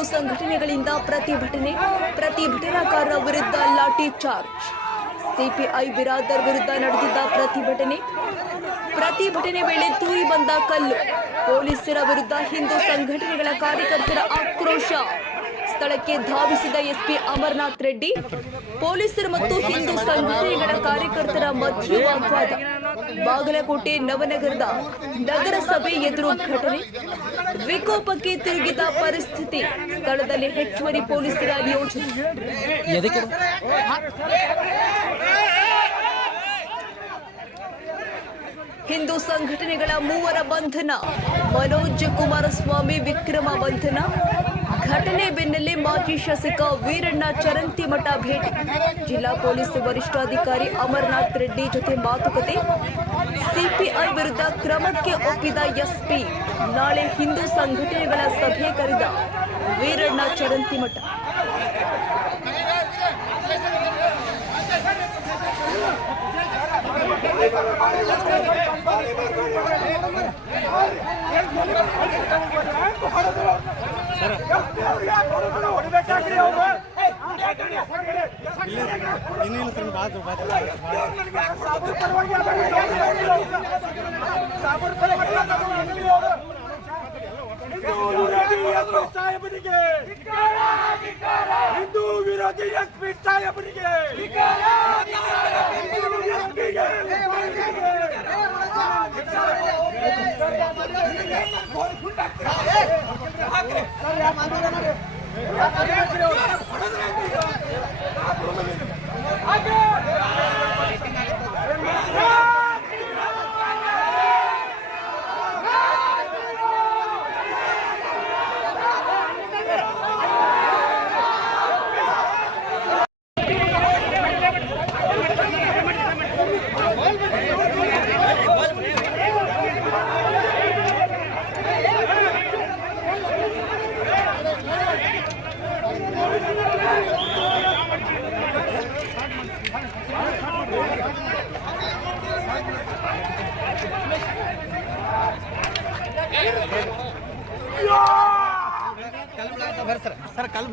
ಹಿಂದೂ ಸಂಘಟನೆಗಳಿಂದ ಪ್ರತಿಭಟನಾಕಾರರ ವಿರುದ್ಧ ಲಾಠಿ charge. CPI Biradar ವಿರುದ್ಧ ನಡೆದಿದ್ದ ಪ್ರತಿಭಟನೆ ವೇಳೆ ತೂರಿ ಬಂದ ಕಲ್ಲು. ಪೊಲೀಸರ ವಿರುದ್ಧ ಹಿಂದೂ ಸಂಘಟನೆಗಳ ಕಾರ್ಯಕರ್ತರ ಆಕ್ರೋಶ. ಸ್ಥಳಕ್ಕೆ ಧಾವಿಸಿದ ಎಸ್ಪಿ ಅಮರನಾಥ್ ರೆಡ್ಡಿ, ಪೊಲೀಸರು ಮತ್ತು ಹಿಂದೂ ಸಂಘಟನೆಗಳ ಕಾರ್ಯಕರ್ತರ ಮಧ್ಯೆ ವಾಗ್ವಾದ. ಬಾಗಲಕೋಟೆ ನವನಗರದ ನಗರಸಭೆ ಎದುರು ಘಟನೆ, ವಿಕೋಪಕ್ಕೆ ತಿರುಗಿದ ಪರಿಸ್ಥಿತಿ. ಸ್ಥಳದಲ್ಲಿ ಹೆಚ್ಚುವರಿ ಪೊಲೀಸರ ನಿಯೋಜನೆ. ಹಿಂದೂ ಸಂಘಟನೆಗಳ ಮೂವರ ಬಂಧನ. ಮನೋಜ್ ಕುಮಾರಸ್ವಾಮಿ ವಿಕ್ರಮ ಬಂಧನ. ಘಟನೆ ಬೆನ್ನಲ್ಲೇ ಮಾಜಿ ಶಾಸಕ ವೀರಣ್ಣ ಚರಂತಿಮಠ ಭೇಟಿ. ಜಿಲ್ಲಾ ಪೊಲೀಸ್ ವರಿಷ್ಠಾಧಿಕಾರಿ ಅಮರನಾಥ್ ರೆಡ್ಡಿ ಜೊತೆ ಮಾತುಕತೆ. ಸಿಪಿಐ ವಿರುದ್ಧ ಕ್ರಮಕ್ಕೆ ಒಪ್ಪಿದ ಎಸ್ಪಿ. ನಾಳೆ ಹಿಂದೂ ಸಂಘಟನೆಗಳ ಸಭೆ ಕರೆದ ವೀರಣ್ಣ ಚರಂತಿಮಠ. ಹಿಂದೂ ವಿರೋಧಿ ಎಸ್ಪಿ ಸಾಹೇಬರಿಗೆ सर कल